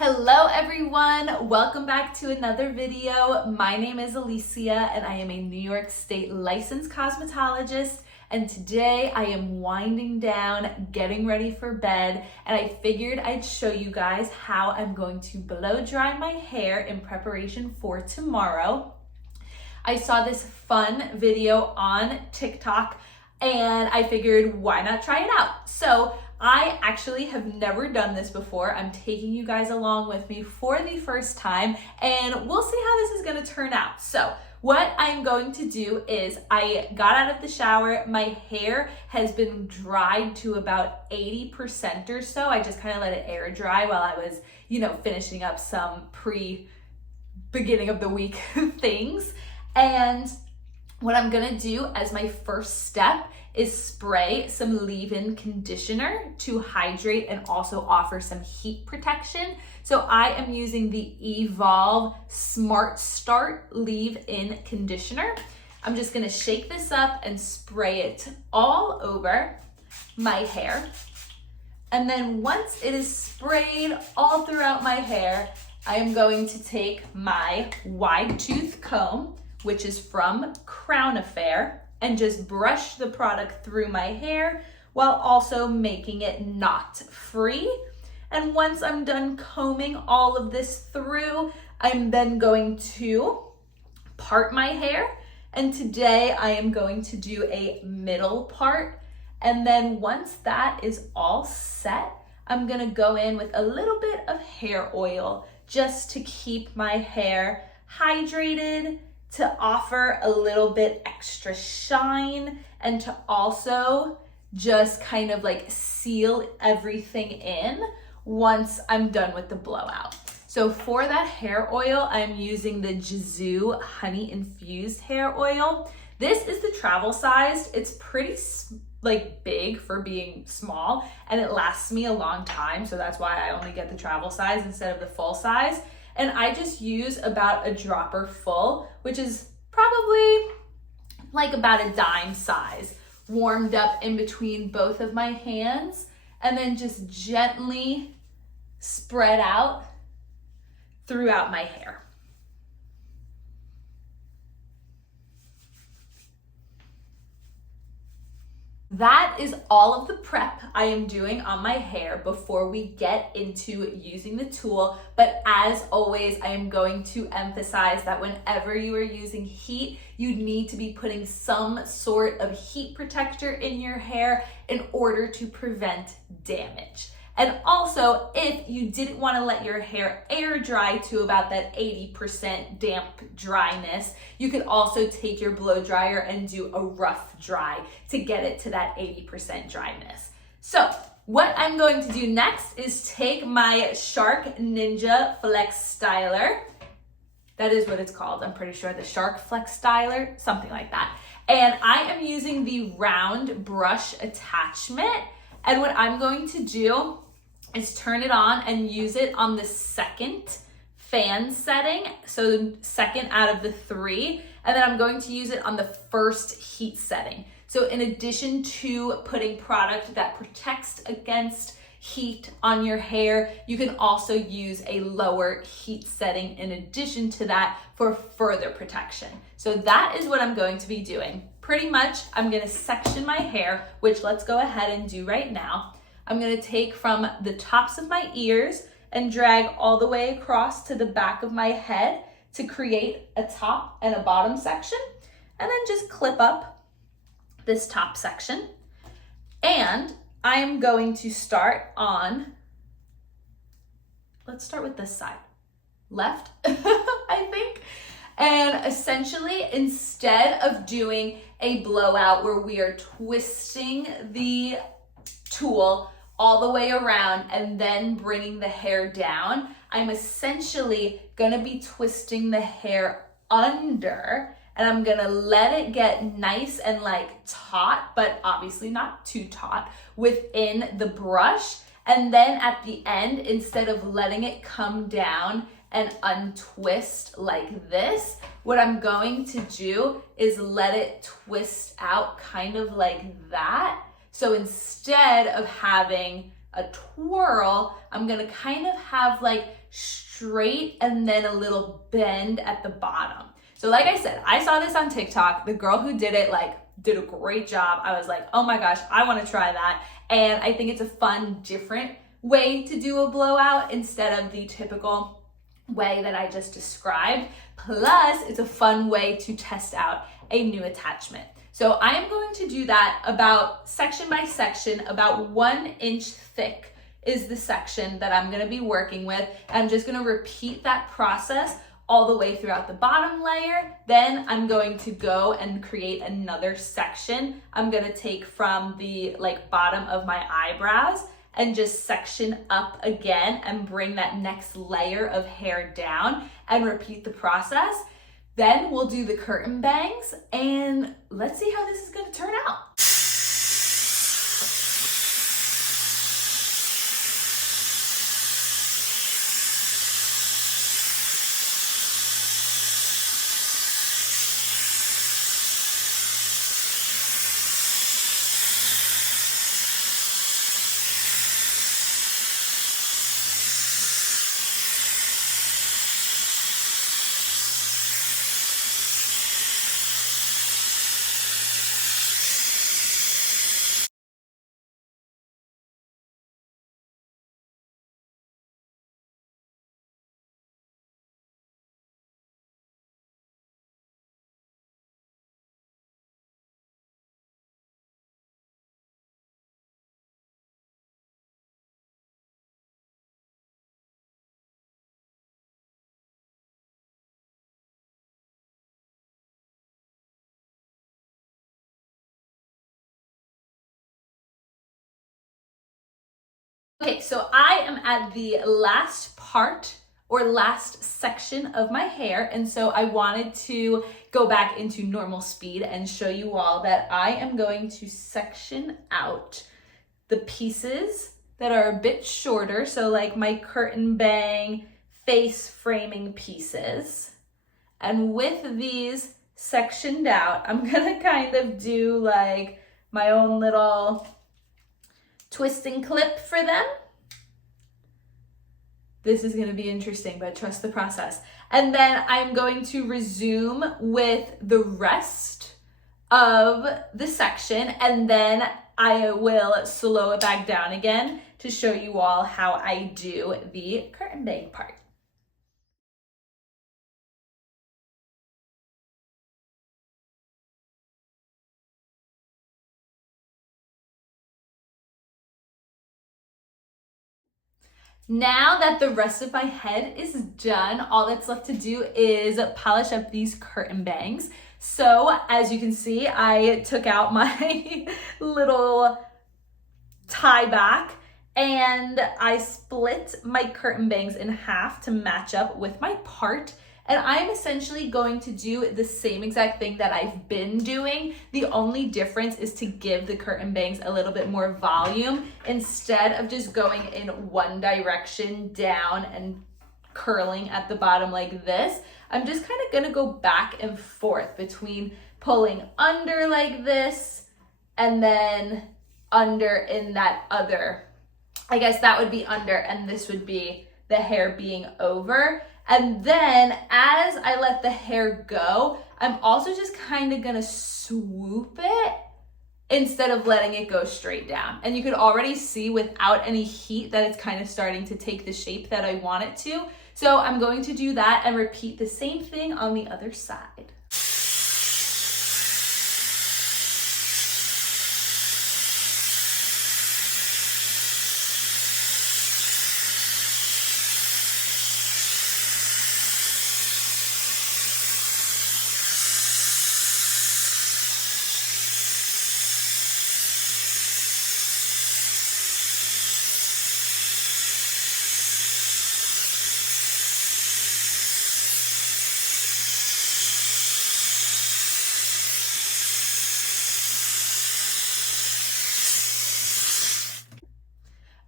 Hello everyone, welcome back to another video. My name is Alicia and I am a New York State licensed cosmetologist, and today I am winding down, getting ready for bed, and I figured I'd show you guys how I'm going to blow dry my hair in preparation for tomorrow. I saw this fun video on TikTok and I figured why not try it out? So I actually have never done this before. I'm taking you guys along with me for the first time and we'll see how this is gonna turn out. So what I'm going to do is I got out of the shower. My hair has been dried to about 80% or so. I just kind of let it air dry while I was, finishing up some beginning of the week things. And what I'm gonna do as my first step is spray some leave-in conditioner to hydrate and also offer some heat protection. So I am using the Evolve Smart Start leave-in conditioner. I'm just gonna shake this up and spray it all over my hair. And then once it is sprayed all throughout my hair, I am going to take my wide tooth comb, which is from Crown Affair, and just brush the product through my hair while also making it knot free. And once I'm done combing all of this through, I'm then going to part my hair. And today I am going to do a middle part. And then once that is all set, I'm gonna go in with a little bit of hair oil just to keep my hair hydrated, to offer a little bit extra shine, and to also just kind of like seal everything in once I'm done with the blowout. So for that hair oil, I'm using the Jizu honey infused hair oil. This is the travel size. It's pretty big for being small, and it lasts me a long time. So that's why I only get the travel size instead of the full size. And I just use about a dropper full, which is probably like about a dime size, warmed up in between both of my hands, and then just gently spread out throughout my hair. That is all of the prep I am doing on my hair before we get into using the tool. But as always, I am going to emphasize that whenever you are using heat, you need to be putting some sort of heat protector in your hair in order to prevent damage. And also, if you didn't want to let your hair air dry to about that 80% damp dryness, you could also take your blow dryer and do a rough dry to get it to that 80% dryness. So what I'm going to do next is take my Shark Ninja Flex Styler. That is what it's called. I'm pretty sure, the Shark Flex Styler, something like that. And I am using the round brush attachment. And what I'm going to do is turn it on and use it on the second fan setting, so the second out of the 3, and then I'm going to use it on the first heat setting. So in addition to putting product that protects against heat on your hair, you can also use a lower heat setting in addition to that for further protection. So that is what I'm going to be doing. Pretty much, I'm gonna section my hair, which let's go ahead and do right now. I'm gonna take from the tops of my ears and drag all the way across to the back of my head to create a top and a bottom section, and then just clip up this top section. And I am going to start on, let's start with this side, left, I think. And essentially, instead of doing a blowout where we are twisting the tool all the way around and then bringing the hair down, I'm essentially gonna be twisting the hair under, and I'm gonna let it get nice and taut, but obviously not too taut, within the brush. And then at the end, instead of letting it come down and untwist like this, what I'm going to do is let it twist out kind of like that. So instead of having a twirl, I'm gonna kind of have like straight and then a little bend at the bottom. So like I said, I saw this on TikTok. The girl who did it did a great job. I was like, oh my gosh, I wanna try that. And I think it's a fun, different way to do a blowout instead of the typical way that I just described. Plus, it's a fun way to test out a new attachment. So I am going to do that about section by section, about 1 inch thick is the section that I'm gonna be working with. I'm just gonna repeat that process all the way throughout the bottom layer. Then I'm going to go and create another section. I'm gonna take from the bottom of my eyebrows and just section up again and bring that next layer of hair down and repeat the process. Then we'll do the curtain bangs and let's see how this is gonna turn out. Okay, so I am at the last part or last section of my hair, and so I wanted to go back into normal speed and show you all that I am going to section out the pieces that are a bit shorter, so like my curtain bang, face framing pieces. And with these sectioned out, I'm gonna kind of do like my own little twist and clip for them. This is gonna be interesting, but trust the process. And then I'm going to resume with the rest of the section, and then I will slow it back down again to show you all how I do the curtain bang part. Now that the rest of my head is done, all that's left to do is polish up these curtain bangs. So as you can see, I took out my little tie back and I split my curtain bangs in half to match up with my part. And I'm essentially going to do the same exact thing that I've been doing. The only difference is to give the curtain bangs a little bit more volume instead of just going in one direction down and curling at the bottom like this. I'm just kind of gonna go back and forth between pulling under like this and then under in that other. I guess that would be under and this would be the hair being over. And then as I let the hair go, I'm also just kind of gonna swoop it instead of letting it go straight down. And you could already see without any heat that it's kind of starting to take the shape that I want it to. So I'm going to do that and repeat the same thing on the other side.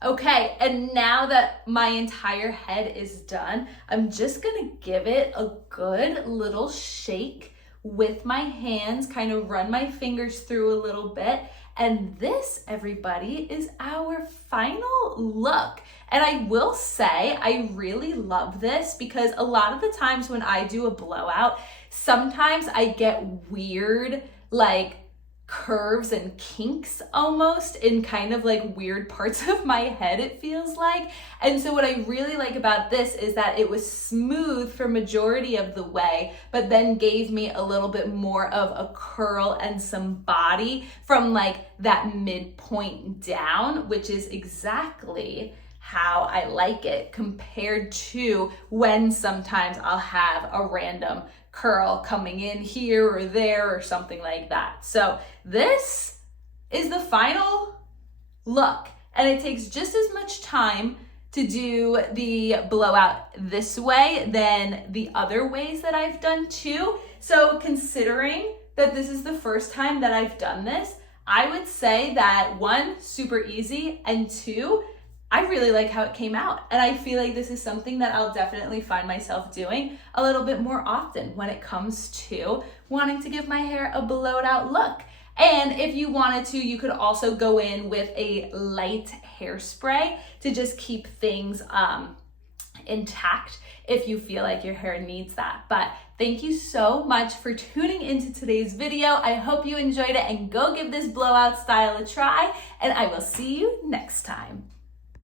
Okay, and now that my entire head is done, I'm just gonna give it a good little shake with my hands, kind of run my fingers through a little bit, And this, everybody, is our final look. And I will say, I really love this because a lot of the times when I do a blowout, sometimes I get weird, like curves and kinks almost in kind of like weird parts of my head, it feels like. And so what I really like about this is that it was smooth for majority of the way, but then gave me a little bit more of a curl and some body from like that midpoint down, which is exactly how I like it compared to when sometimes I'll have a random curl coming in here or there or something like that. So this is the final look, and it takes just as much time to do the blowout this way than the other ways that I've done too. So considering that this is the first time that I've done this, I would say that one, super easy, and two, I really like how it came out. And I feel like this is something that I'll definitely find myself doing a little bit more often when it comes to wanting to give my hair a blowed out look. And if you wanted to, you could also go in with a light hairspray to just keep things intact if you feel like your hair needs that. But thank you so much for tuning into today's video. I hope you enjoyed it, and go give this blowout style a try, and I will see you next time.